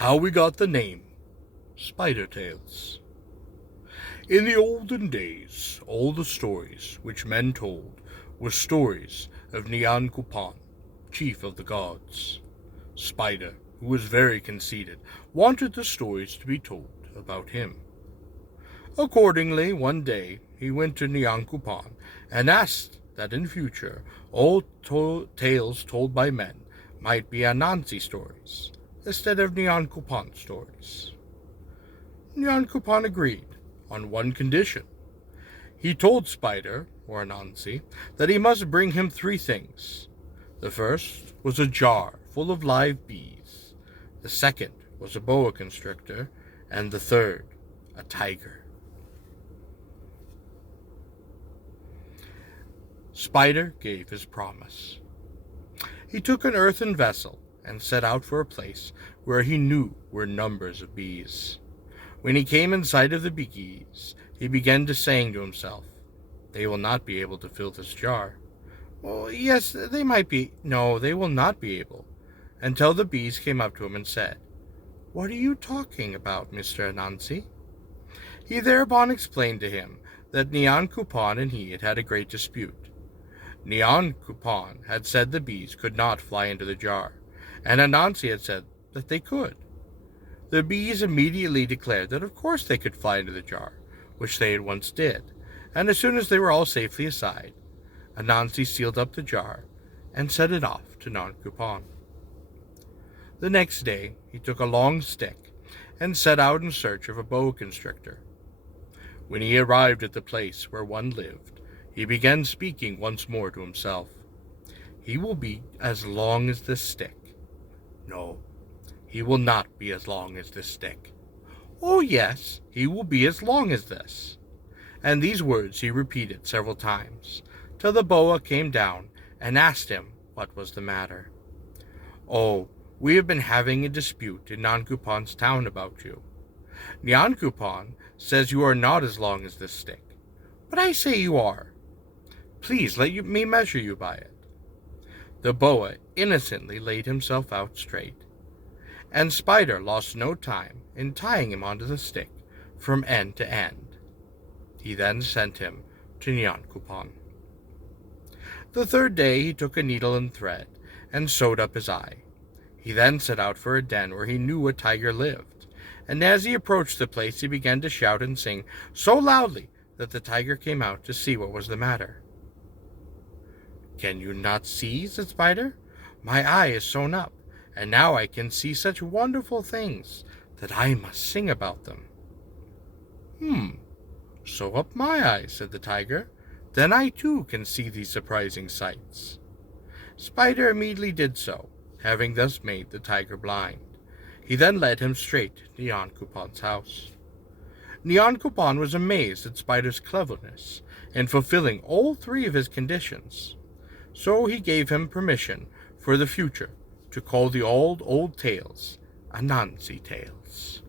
How we got the name Spider Tales. In the olden days, all the stories which men told were stories of Nyan Kupan, chief of the gods. Spider, who was very conceited, wanted the stories to be told about him. Accordingly, one day he went to Nyan Kupan and asked that in future all tales told by men might be Anansi stories instead of Nyan Kupan stories. Nyan Kupan agreed on one condition. He told Spider, or Anansi, that he must bring him three things. The first was a jar full of live bees, the second was a boa constrictor, and the third, a tiger. Spider gave his promise. He took an earthen vessel and set out for a place where he knew were numbers of bees. When he came in sight of the bees, he began to saying to himself, "They will not be able to fill this jar." "Well, yes, they might be." "No, they will not be able." Until the bees came up to him and said, "What are you talking about, Mr. Anansi?" He thereupon explained to him that Nyan Kupan and he had had a great dispute. Nyan Kupan had said the bees could not fly into the jar, and Anansi had said that they could. The bees immediately declared that of course they could fly into the jar, which they at once did, and as soon as they were all safely aside, Anansi sealed up the jar and set it off to Nyan Kupan. The next day he took a long stick and set out in search of a boa constrictor. When he arrived at the place where one lived, he began speaking once more to himself. "He will be as long as this stick. No, he will not be as long as this stick. Oh yes, he will be as long as this." And these words he repeated several times, till the boa came down and asked him what was the matter. "Oh, we have been having a dispute in Nyan Kupan's town about you. Nyan Kupan says you are not as long as this stick, but I say you are. Please let me measure you by it." The boa innocently laid himself out straight, and Spider lost no time in tying him onto the stick from end to end. He then sent him to Nyan Kupan. The third day he took a needle and thread and sewed up his eye. He then set out for a den where he knew a tiger lived, and as he approached the place he began to shout and sing so loudly that the tiger came out to see what was the matter. "Can you not see?" said Spider. "My eye is sewn up, and now I can see such wonderful things that I must sing about them." "Sew up my eyes," said the tiger. "Then I too can see these surprising sights." Spider immediately did so, having thus made the tiger blind. He then led him straight to Nyan Kupan's house. Nyan Kupan was amazed at Spider's cleverness in fulfilling all three of his conditions, so he gave him permission for the future to call the old tales Anansi tales.